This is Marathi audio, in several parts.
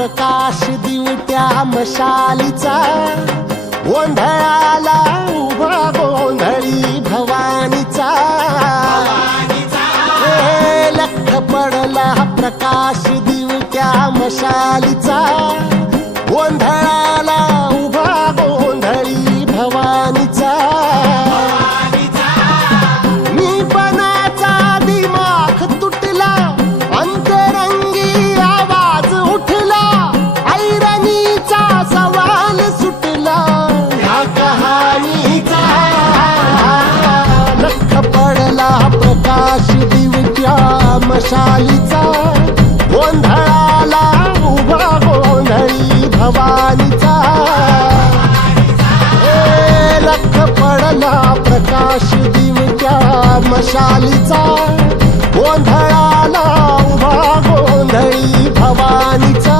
प्रकाश दिवट्या मशालीचा, गोंधळाला उभा गोंधळी भवानीचा. लख पडला प्रकाश दिवट्या मशालीचा, गोंधळाला उभा गोंधळी भवानीचा. मी पणाचा दिमाख तुटला, अंतरंगी आवाज उठला, ऐरणीचा सवाल सुटला या कहाणीचा. लख पडला प्रकाश दिवट्या मशालीचा, गोंधळाला उभा गोंधळी भवानीचा. लख पडला प्रकाश दिवट्या मशालीचा, गोंधळाला उभा गोंधळी भवानीचा.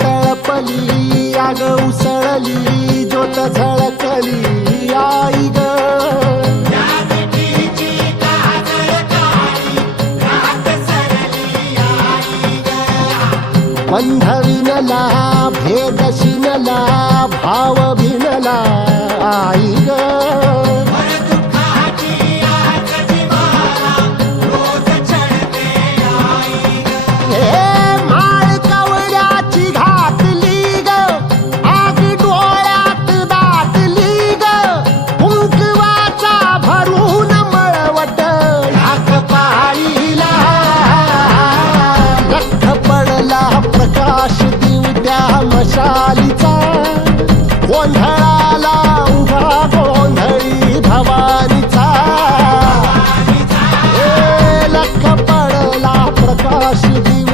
तळपली आग उसळली, ज्योत झळकली आई ग. बंध विनला भेद शिनला, भाव भिनला आई ग. प्रकाश दिवट्या मशालीचा, गोंधळाला उभा गोंधळी भवानीचा. लख पडला प्रकाश दिवट्या